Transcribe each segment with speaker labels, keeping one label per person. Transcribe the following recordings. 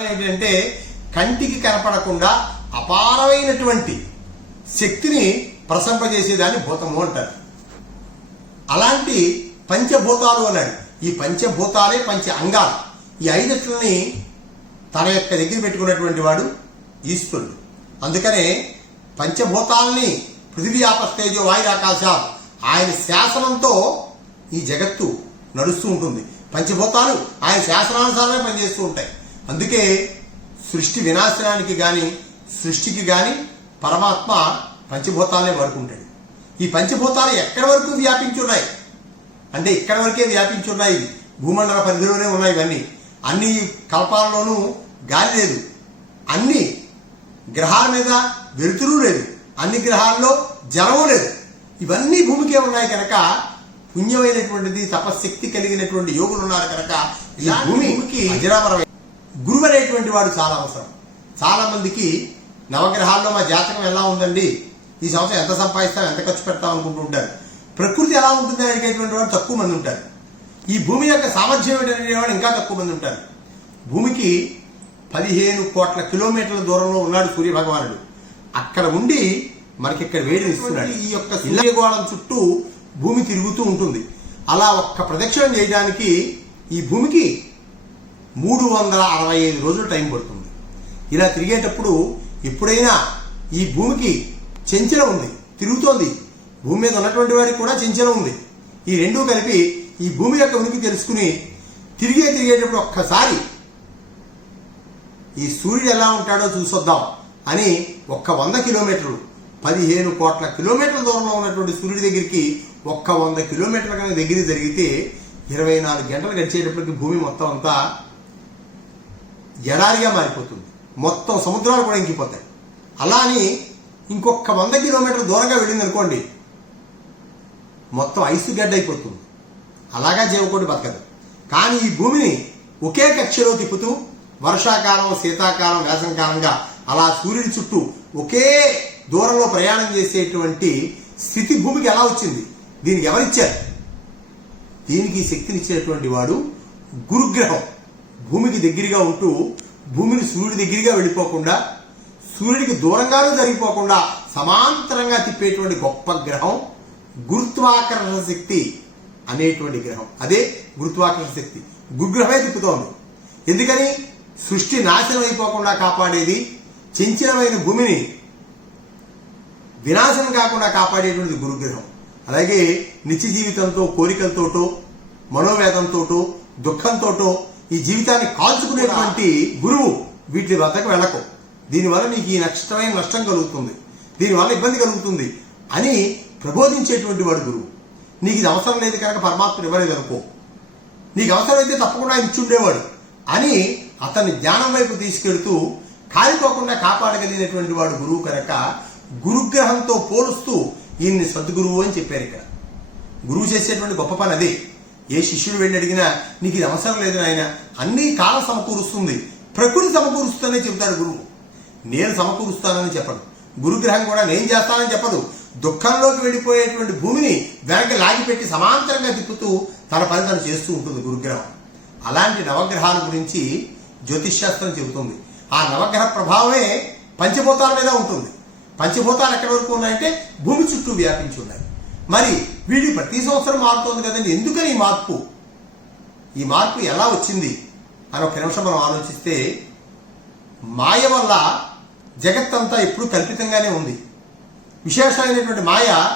Speaker 1: ఏంటంటే కంటికి కనపడకుండా అపారమైనటువంటి శక్తిని ప్రసంపజేసేదాన్ని భూతము అంటారు. అలాంటి పంచభూతాలు అన్నాడు. ఈ పంచభూతాలే పంచ అంగాలు. ఈ ఐదట్లని తన యొక్క దగ్గర పెట్టుకున్నటువంటి వాడు ఈశ్వరుడు. అందుకనే పంచభూతాలని పృథివీ ఆపస్తేజో వాయు ఆకాశాలు ఆయన శాసనంతో ఈ జగత్తు నడుస్తూ ఉంటుంది. పంచభూతాలు ఆయన శాసనానుసారమే పనిచేస్తూ ఉంటాయి. అందుకే సృష్టి వినాశనానికి గాని సృష్టికి గాని పరమాత్మ పంచభూతాలనే వాడుకుంటాడు. ఈ పంచభూతాలు ఎక్కడి వరకు వ్యాపించి ఉన్నాయి అంటే ఇక్కడ వరకే వ్యాపించి ఉన్నాయి. భూమండల పరిధిలోనే ఉన్నాయి ఇవన్నీ. అన్ని కల్పాలలోనూ గాలి లేదు. అన్ని గ్రహాల మీద వెలుతురు లేదు. అన్ని గ్రహాల్లో జలము లేదు. ఇవన్నీ భూమికే ఉన్నాయి కనుక పుణ్యమైనటువంటిది తపశక్తి కలిగినటువంటి యోగులు ఉన్నారు కనుక ఈ భూమికి అజరామరమైన అనేటువంటి వాడు చాలా అవసరం. చాలా మందికి నవగ్రహాల్లో మా జాతకం ఎలా ఉందండి? ఈ సంవత్సరం ఎంత సంపాదిస్తాం ఎంత ఖర్చు పెడతాం అనుకుంటూ ఉంటారు. ప్రకృతి ఎలా ఉంటుంది అడిగేటువంటి వాడు తక్కువ మంది ఉంటారు. ఈ భూమి యొక్క సామర్థ్యం ఏంటనే వాడు ఇంకా తక్కువ మంది ఉంటారు. భూమికి పదిహేను కోట్ల కిలోమీటర్ల దూరంలో ఉన్నాడు సూర్య భగవానుడు అక్కడ ఉండి మనకి ఇక్కడ వేడిని ఇస్తున్నాడు. ఈ యొక్క సూర్యగోళం చుట్టూ భూమి తిరుగుతూ ఉంటుంది. అలా ఒక్క ప్రదక్షిణం చేయడానికి ఈ భూమికి మూడు వందల అరవై ఐదు రోజులు టైం పడుతుంది. ఇలా తిరిగేటప్పుడు ఎప్పుడైనా ఈ భూమికి చెంచల ఉంది తిరుగుతోంది. భూమి మీద ఉన్నటువంటి వాడికి కూడా చెంచల ఉంది. ఈ రెండూ కలిపి ఈ భూమి యొక్క ఉనికి తెలుసుకుని తిరిగే తిరిగేటప్పుడు ఒక్కసారి ఈ సూర్యుడు ఎలా ఉంటాడో చూసొద్దాం అని ఒక్క వంద కిలోమీటర్లు పదిహేను కోట్ల కిలోమీటర్ల దూరంలో ఉన్నటువంటి సూర్యుడి దగ్గరికి ఒక్క వంద కిలోమీటర్ల కన్నా దగ్గర జరిగితే ఇరవై నాలుగు గంటలు గడిచేటప్పటికి భూమి మొత్తం అంతా ఎడారిగా మారిపోతుంది. మొత్తం సముద్రాలు కూడా ఇంకిపోతాయి. అలా అని ఇంకొక వంద కిలోమీటర్ల దూరంగా వెళ్ళింది అనుకోండి మొత్తం ఐసు గడ్డ అయిపోతుంది. అలాగా జీవకోటి బతకదు. కానీ ఈ భూమిని ఒకే కక్షలో తిప్పుతూ వర్షాకాలం శీతాకాలం వేసవకాలంగా అలా సూర్యుడి చుట్టూ ఒకే దూరంలో ప్రయాణం చేసేటువంటి స్థితి భూమికి ఎలా వచ్చింది? దీనికి ఎవరిచ్చారు? దీనికి శక్తినిచ్చేటువంటి వాడు గురుగ్రహం. భూమికి దగ్గరగా ఉంటూ భూమిని సూర్యుడి దగ్గరగా వెళ్ళిపోకుండా సూర్యుడికి దూరంగానూ జరిగిపోకుండా సమాంతరంగా తిప్పేటువంటి గొప్ప గ్రహం గురుత్వాకర్షణ శక్తి అనేటువంటి గ్రహం. అదే గురుత్వాకర్షణ శక్తి. గురుగ్రహమే తిప్పుతోంది. ఎందుకని? సృష్టి నాశనం అయిపోకుండా కాపాడేది చంచలమైన భూమిని వినాశనం కాకుండా కాపాడేటువంటిది గురుగ్రహం. అలాగే నిత్య జీవితంతో కోరికలతోటో మనోవేదంతోటో దుఃఖంతోటో ఈ జీవితాన్ని కాల్చుకునేటువంటి గురువు వీటి వద్దకు వెళ్ళకు. దీనివల్ల నీకు ఈ నష్టమైన నష్టం కలుగుతుంది. దీనివల్ల ఇబ్బంది కలుగుతుంది అని ప్రబోధించేటువంటి వాడు గురువు. నీకు ఇది అవసరం లేదు కనుక పరమాత్మ ఇవ్వలేదు అనుకో. నీకు అవసరమైతే తప్పకుండా ఆయన ఇచ్చుండేవాడు అని అతన్ని జ్ఞానం వైపు తీసుకెళ్తూ కాలిపోకుండా కాపాడగలిగినటువంటి వాడు గురువు కనుక గురుగ్రహంతో పోలుస్తూ ఈయన్ని సద్గురువు అని చెప్పారు ఇక్కడ. గురువు చేసేటువంటి గొప్ప పని అదే. ఏ శిష్యుడు వెళ్ళి అడిగినా నీకు ఇది అవసరం లేదు నాయన అన్ని కాలం సమకూరుస్తుంది ప్రకృతి సమకూరుస్తుందనే చెబుతాడు గురువు. నేను సమకూరుస్తానని చెప్పడు గురుగ్రహం కూడా నేను చేస్తానని చెప్పదు. దుఃఖంలోకి వెళ్ళిపోయేటువంటి భూమిని వెనక లాగిపెట్టి సమాంతరంగా తిప్పుతూ తన పని తను చేస్తూ ఉంటుంది గురుగ్రహం. అలాంటి నవగ్రహాల గురించి జ్యోతిష్శాస్త్రం చెబుతుంది. ఆ నవగ్రహ ప్రభావమే పంచభూతాల మీద ఉంటుంది. పంచభూతాలు ఎక్కడి వరకు ఉన్నాయంటే భూమి చుట్టూ వ్యాపించి ఉన్నాయి. మరి వీడి ప్రతి సంవత్సరం మారుతోంది కదండి. ఎందుకని ఈ మార్పు? ఈ మార్పు ఎలా వచ్చింది? అని ఒక నిమిషం మనం ఆలోచిస్తే మాయ వల్ల జగత్తంతా ఎప్పుడు కల్పితంగానే ఉంది. విశేషమైనటువంటి మాయ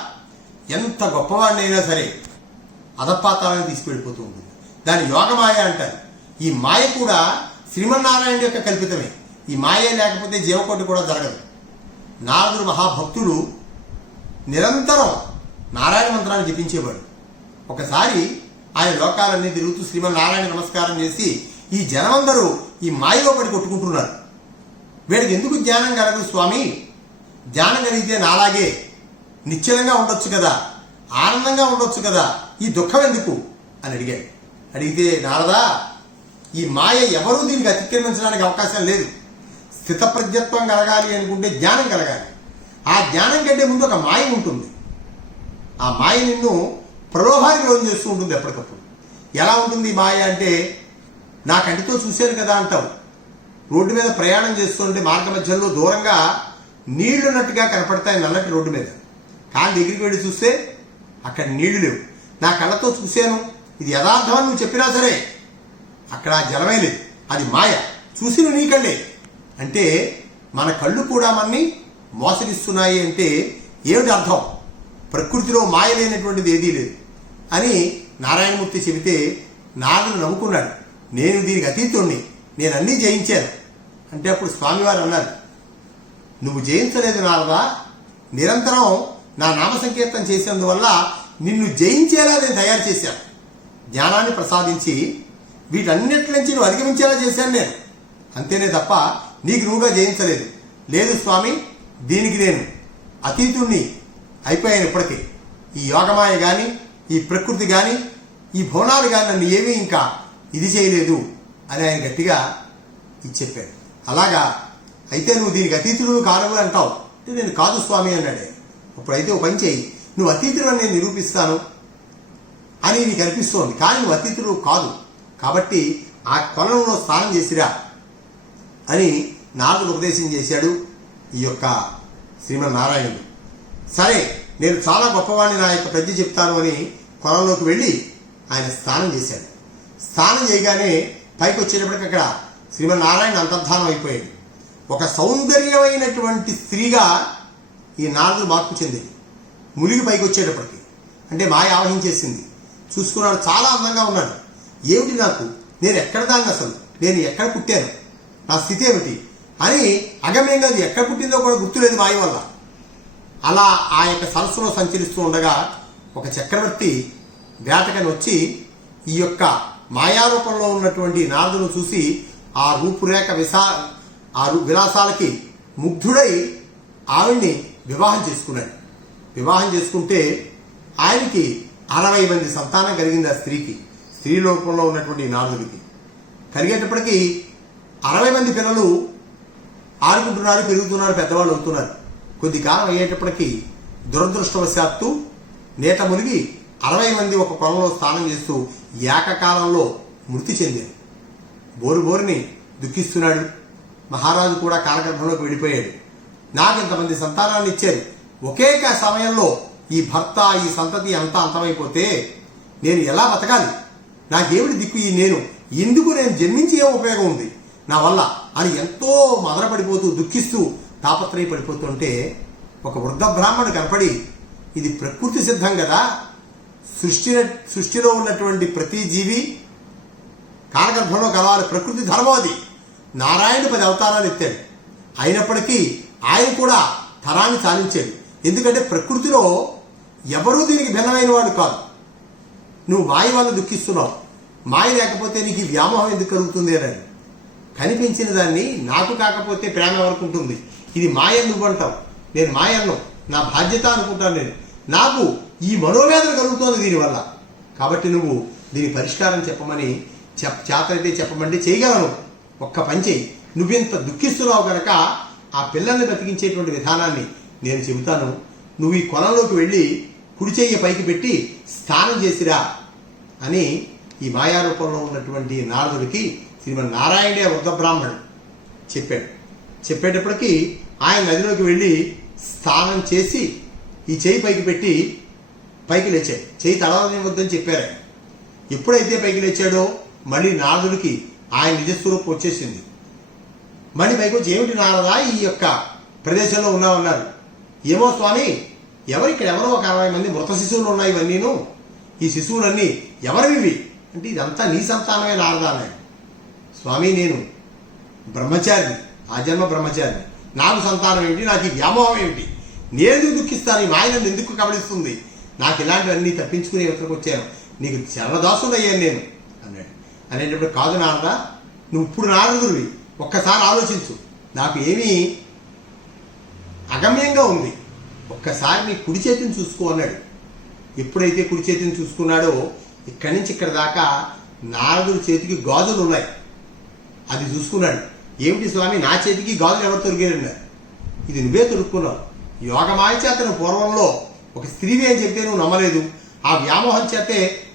Speaker 1: ఎంత గొప్పవాడినైనా సరే అధపాతాలను తీసుకెళ్ళిపోతూ ఉంటుంది. దాని యోగమాయ అంటారు. ఈ మాయ కూడా శ్రీమన్నారాయణ యొక్క కల్పితమే. ఈ మాయ లేకపోతే జీవకోటి కూడా జరగదు. నారదుడు మహాభక్తుడు నిరంతరం నారాయణ మంత్రాన్ని జపించేవాడు. ఒకసారి ఆయన లోకాలన్నీ తిరుగుతూ శ్రీమన్నారాయణ నమస్కారం చేసి ఈ జనమందరూ ఈ మాయలో పడి కొట్టుకుంటున్నారు. వీడికి ఎందుకు జ్ఞానం కలగదు స్వామి? జ్ఞానం కలిగితే నాలాగే నిశ్చలంగా ఉండొచ్చు కదా? ఆనందంగా ఉండొచ్చు కదా? ఈ దుఃఖం ఎందుకు? అని అడిగాడు. అడిగితే నారదా ఈ మాయ ఎవరూ దీనికి అతిక్రమించడానికి అవకాశం లేదు. స్థితప్రజ్ఞత్వం కలగాలి అనుకుంటే జ్ఞానం కలగాలి. ఆ జ్ఞానం కంటే ముందు ఒక మాయ ఉంటుంది. ఆ మాయ నిన్ను ప్రలోభానికి లోన్ చేస్తూ ఉంటుంది ఎప్పటికప్పుడు. ఎలా ఉంటుంది మాయ అంటే నా కంటితో చూశాను కదా అంటావు. రోడ్డు మీద ప్రయాణం చేస్తుంటే మార్గ మధ్యలో దూరంగా నీళ్ళున్నట్టుగా కనపడతాయి నల్లటి రోడ్డు మీద. కానీ దగ్గరికి వెళ్ళి చూస్తే అక్కడ నీళ్ళు లేవు. నా కళ్ళతో చూశాను. ఇది యథార్థమని నువ్వు చెప్పినా సరే అక్కడ జలమే లేదు. అది మాయ. చూసిన నీ కళ్ళే. అంటే మన కళ్ళు కూడా మనని మోసగిస్తున్నాయి అంటే ఏమిటి అర్థం? ప్రకృతిలో మాయ లేనటువంటిది ఏదీ లేదు. అని నారాయణమూర్తి చెబితే నారదుడు నవ్వుకున్నాడు. నేను దీనికి అతీతుణ్ణి. నేను అన్నీ జయించాను. అంటే అప్పుడు స్వామివారు అన్నారు నువ్వు జయించలేదు నారదా. నిరంతరం నా నామ సంకీర్తన చేసినందువల్ల నిన్ను జయించేలా నేను తయారు చేశాను. జ్ఞానాన్ని ప్రసాదించి వీటన్నిటి నుంచి నువ్వు అధిగమించేలా చేశాను నేను. అంతేనే తప్ప నీకు నువ్వుగా జయించలేదు. లేదు స్వామి దీనికి నేను అతీతుణ్ణి. అయిపోయాను ఇప్పటికీ ఈ యోగమాయ కానీ ఈ ప్రకృతి కానీ ఈ భవనాలు కానీ నన్ను ఏమీ ఇంకా ఇది చేయలేదు అని ఆయన గట్టిగా ఇది చెప్పాడు అలాగా అయితే నువ్వు దీనికి అతీతుడు కానవు అంటావు. అంటే నేను కాదు స్వామి అన్నాడు ఆయన. అప్పుడైతే ఒక పని చేయి. నువ్వు అతీతుడు నేను నిరూపిస్తాను అని నీకు అనిపిస్తోంది. కానీ నువ్వు అతీతుడు కాదు. కాబట్టి ఆ కొలంలో స్నానం చేసిరా అని నారదుడు ఉపదేశం చేశాడు ఈ యొక్క శ్రీమన్నారాయణుడు. సరే నేను చాలా గొప్పవాడిని నా యొక్క ప్రజ్ఞ చెప్తాను అని పొలంలోకి వెళ్ళి ఆయన స్నానం చేశాడు. స్నానం చేయగానే పైకి వచ్చేటప్పటికి అక్కడ శ్రీమన్నారాయణ అంతర్ధానం అయిపోయాడు. ఒక సౌందర్యమైనటువంటి స్త్రీగా ఈ నారదుడు మార్పు చెందింది మునిగి పైకి వచ్చేటప్పటికి అంటే మాయ ఆవహించేసింది. చూసుకున్నాడు చాలా అందంగా ఉన్నాడు. ఏమిటి నాకు? నేను ఎక్కడ దాన్ని అసలు? నేను ఎక్కడ పుట్టాను? నా స్థితి ఏమిటి? అని అగమ్యంగా ఎక్కడ పుట్టిందో కూడా గుర్తులేదు మాయ వల్ల. అలా ఆ యొక్క సరస్సులో సంచరిస్తూ ఉండగా ఒక చక్రవర్తి వేటకని వచ్చి ఈ యొక్క మాయారూపంలో ఉన్నటువంటి నారదును చూసి ఆ రూపురేఖ విశా ఆ విలాసాలకి ముగ్ధుడై ఆవిడ్ని వివాహం చేసుకున్నాడు. వివాహం చేసుకుంటే ఆయనకి అరవై మంది సంతానం కలిగింది ఆ స్త్రీకి స్త్రీ లోపంలో ఉన్నటువంటి నారదుడికి. కలిగేటప్పటికీ అరవై మంది పిల్లలు ఆడుకుంటున్నారు పెరుగుతున్నారు పెద్దవాళ్ళు అవుతున్నారు. కొద్ది కాలం అయ్యేటప్పటికీ దురదృష్టవశాత్తు నేత మునిగి అరవై మంది ఒక కొలంలో స్నానం చేస్తూ ఏకకాలంలో మృతి చెందారు. బోరు బోరుని దుఃఖిస్తున్నాడు. మహారాజు కూడా కాలగర్భంలోకి వెళ్ళిపోయాడు. నాకు ఇంతమంది సంతానాన్ని ఇచ్చారు? ఒకే సమయంలో ఈ భర్త ఈ సంతతి అంతా అంతమైపోతే నేను ఎలా బతకాలి? నాకేమిటి దిక్కు ఈ నేను? ఎందుకు నేను జన్మించి ఏం ఉపయోగం ఉంది? నా వల్ల అని ఎంతో మదనపడిపోతూ దుఃఖిస్తూ తాపత్రయపడిపోతుంటే ఒక వృద్ధ బ్రాహ్మణుడు కనపడి ఇది ప్రకృతి సిద్ధం కదా. సృష్టి సృష్టిలో ఉన్నటువంటి ప్రతి జీవి కాలగర్భంలో కలవాలి. ప్రకృతి ధర్మం అది. నారాయణుడు పది అవతారాలు ఎత్తాడు. అయినప్పటికీ ఆయన కూడా తరాన్ని సాధించాడు ఎందుకంటే ప్రకృతిలో ఎవరూ దీనికి భిన్నమైన వాడు కాదు. నువ్వు మాయ వల్ల దుఃఖిస్తున్నావు. మాయ లేకపోతే నీకు వ్యామోహం ఎందుకు కలుగుతుంది అని కనిపించిన దాన్ని నాకు కాకపోతే ప్రేమ ఎవరికి ఉంటుంది? ఇది మాయందు అంటాం నేను మాయన్ను. నా బాధ్యత అనుకుంటాను నేను. నాకు ఈ మనోవేదన కలుగుతోంది దీనివల్ల. కాబట్టి నువ్వు దీని పరిష్కారం చెప్పమని చెప్ చేతనైతే చెప్పమంటే చేయగలను. ఒక్క పని చేయి. నువ్వింత దుఃఖిస్తున్నావు కనుక ఆ పిల్లల్ని బతికించేటువంటి విధానాన్ని నేను చెబుతాను. నువ్వు ఈ కొలంలోకి వెళ్ళి కుడి చెయ్యి పైకి పెట్టి స్నానం చేసిరా అని ఈ మాయారూపంలో ఉన్నటువంటి నారదుడికి శ్రీమన్ నారాయణే వృద్ధ బ్రాహ్మణుడు చెప్పాడు. చెప్పేటప్పటికీ ఆయన నదిలోకి వెళ్ళి స్నానం చేసి ఈ చేయి పైకి పెట్టి పైకి లేచాడు. చేయి తడవనివ్వద్దని చెప్పారు ఆయన. ఎప్పుడైతే పైకి లేచాడో మళ్ళీ నారదుడికి ఆయన నిజస్వరూపం వచ్చేసింది. మళ్ళీ పైకి వచ్చి ఏమిటి నారదా? ఈ యొక్క ప్రదేశంలో ఉన్నామన్నారు ఏమో స్వామి ఎవరు ఇక్కడ ఎవరో ఒక అరవై మంది మృత శిశువులు ఉన్నాయి ఇవన్నీను. ఈ శిశువులన్నీ ఎవరివి? అంటే ఇదంతా నీ సంతానమే నారదా స్వామి నేను బ్రహ్మచారిని. ఆ జన్మ బ్రహ్మచారి నాకు సంతానం ఏమిటి? నాకు ఈ వ్యామోహం ఏమిటి? నేను దుఃఖిస్తాను? ఈ మాయ నన్ను ఎందుకు కబడిస్తుంది నాకు ఇలాంటివన్నీ తప్పించుకుని యువతకు వచ్చాను. నీకు చరణదాసుడు అయ్యాను నేను అన్నాడు. అనేటప్పుడు కాదు నాన్న నువ్వు ఇప్పుడు నారదుడివి. ఒక్కసారి ఆలోచించు. నాకు ఏమీ అగమ్యంగా ఉంది. ఒక్కసారి నీ కుడి చేతిని చూసుకో అన్నాడు. ఎప్పుడైతే కుడి చేతిని చూసుకున్నాడో ఇక్కడి నుంచి ఇక్కడ దాకా నారదుడి చేతికి గాజులు ఉన్నాయి అది చూసుకున్నాడు. ఏమిటి స్వామి? నా చేతికి గాజులు ఎవరు తొరిగారన్నారు ఇది నువ్వే తొడుక్కున్నావు యోగమాయ చేత పూర్వంలో ఒక స్త్రీవి అని చెప్తే నువ్వు నమ్మలేదు. ఆ వ్యామోహం చేతే